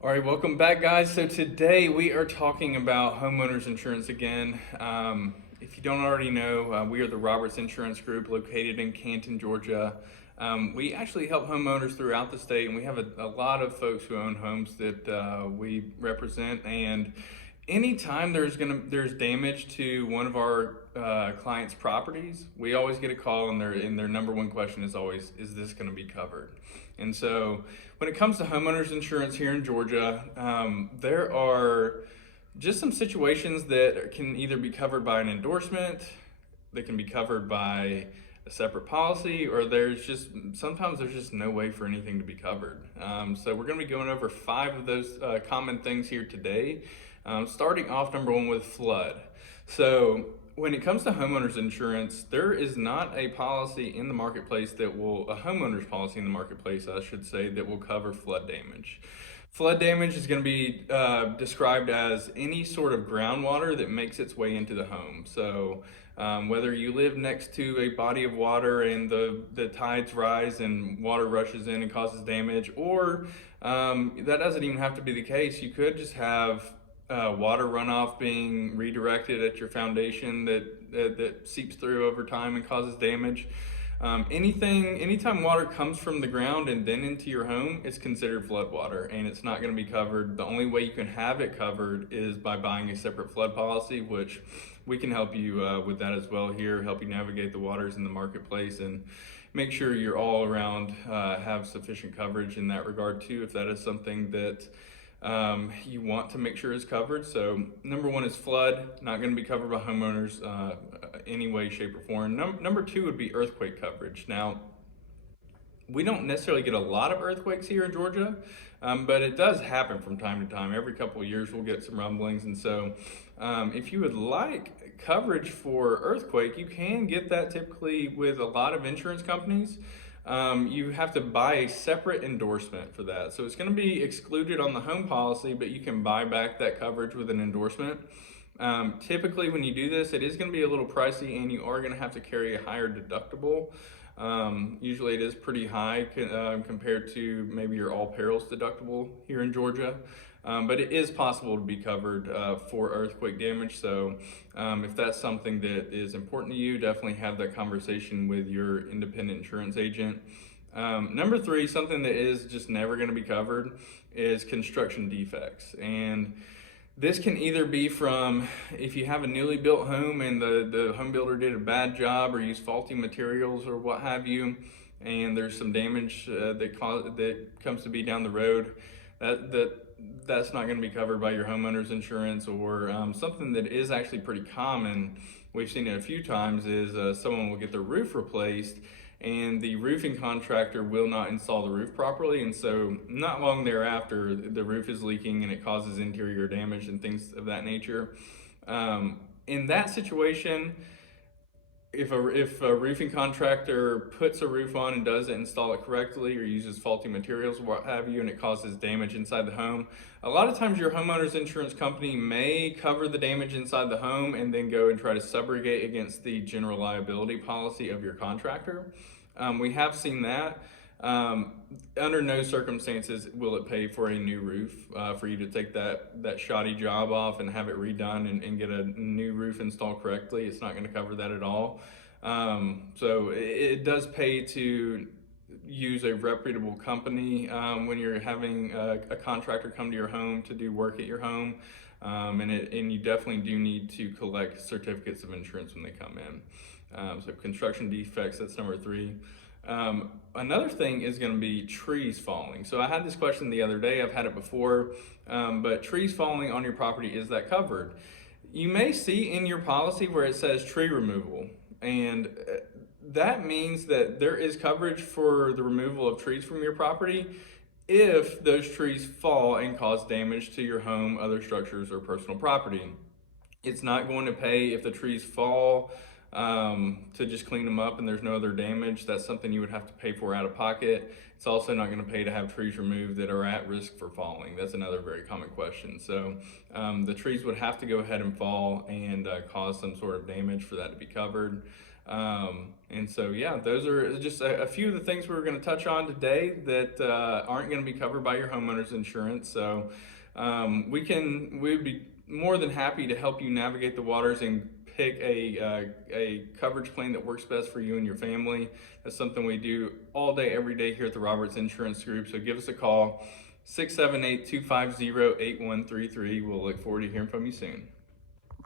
All right, welcome back, guys. So today we are talking about homeowners insurance again. If you don't already know, we are the Roberts Insurance Group located in Canton, Georgia. We actually help homeowners throughout the state, and we have a lot of folks who own homes that we represent. And anytime there's damage to one of our clients' properties, we always get a call, and their number one question is always, "Is this going to be covered?" And so, when it comes to homeowners insurance here in Georgia, there are just some situations that can either be covered by an endorsement, they can be covered by a separate policy, or sometimes there's just no way for anything to be covered. So we're going to be going over 5 of those common things here today. Starting off, number one, with flood. So when it comes to homeowners insurance, there is not a policy in the marketplace a homeowner's policy in the marketplace, I should say, that will cover flood damage. Flood damage is going to be described as any sort of groundwater that makes its way into the home. So whether you live next to a body of water and the tides rise and water rushes in and causes damage, or that doesn't even have to be the case. You could just have water runoff being redirected at your foundation that seeps through over time and causes damage. Anytime water comes from the ground and then into your home, it's considered flood water, and it's not going to be covered. The only way you can have it covered is by buying a separate flood policy, which we can help you with that as well here, help you navigate the waters in the marketplace and make sure you're all around have sufficient coverage in that regard too, if that is something that you want to make sure is covered. So number one is flood, not going to be covered by homeowners any way, shape, or form. Number two would be earthquake coverage. Now, we don't necessarily get a lot of earthquakes here in Georgia, but it does happen from time to time. Every couple of years we'll get some rumblings, and so if you would like coverage for earthquake, you can get that typically with a lot of insurance companies. You have to buy a separate endorsement for that. So it's going to be excluded on the home policy, but you can buy back that coverage with an endorsement. Typically, when you do this, it is going to be a little pricey, and you are going to have to carry a higher deductible. Usually it is pretty high compared to maybe your all perils deductible here in Georgia. But it is possible to be covered for earthquake damage. So if that's something that is important to you, definitely have that conversation with your independent insurance agent. Number three, something that is just never going to be covered is construction defects. And this can either be from if you have a newly built home and the home builder did a bad job or used faulty materials or what have you, and there's some damage that comes to be down the road. That's not going to be covered by your homeowner's insurance. Or something that is actually pretty common, we've seen it a few times, is someone will get their roof replaced and the roofing contractor will not install the roof properly, and so not long thereafter the roof is leaking and it causes interior damage and things of that nature. In that situation, if a roofing contractor puts a roof on and doesn't install it correctly or uses faulty materials or what have you, and it causes damage inside the home, a lot of times your homeowner's insurance company may cover the damage inside the home and then go and try to subrogate against the general liability policy of your contractor. We have seen that. Under no circumstances will it pay for a new roof, for you to take that shoddy job off and have it redone and get a new roof installed correctly. It's not going to cover that at all. So it does pay to use a reputable company when you're having a contractor come to your home to do work at your home. And you definitely do need to collect certificates of insurance when they come in. So construction defects, that's number three. Another thing is going to be trees falling. So I had this question the other day, I've had it before, but trees falling on your property, is that covered? You may see in your policy where it says tree removal, and that means that there is coverage for the removal of trees from your property if those trees fall and cause damage to your home, other structures, or personal property. It's not going to pay if the trees fall to just clean them up and there's no other damage. That's something you would have to pay for out of pocket. It's also not going to pay to have trees removed that are at risk for falling. That's another very common question. So the trees would have to go ahead and fall and cause some sort of damage for that to be covered. And so, yeah, those are just a few of the things we were going to touch on today that aren't going to be covered by your homeowner's insurance. So we'd be more than happy to help you navigate the waters and pick a coverage plan that works best for you and your family. That's something we do all day, every day here at the Roberts Insurance Group. So give us a call, 678-250-8133. We'll look forward to hearing from you soon.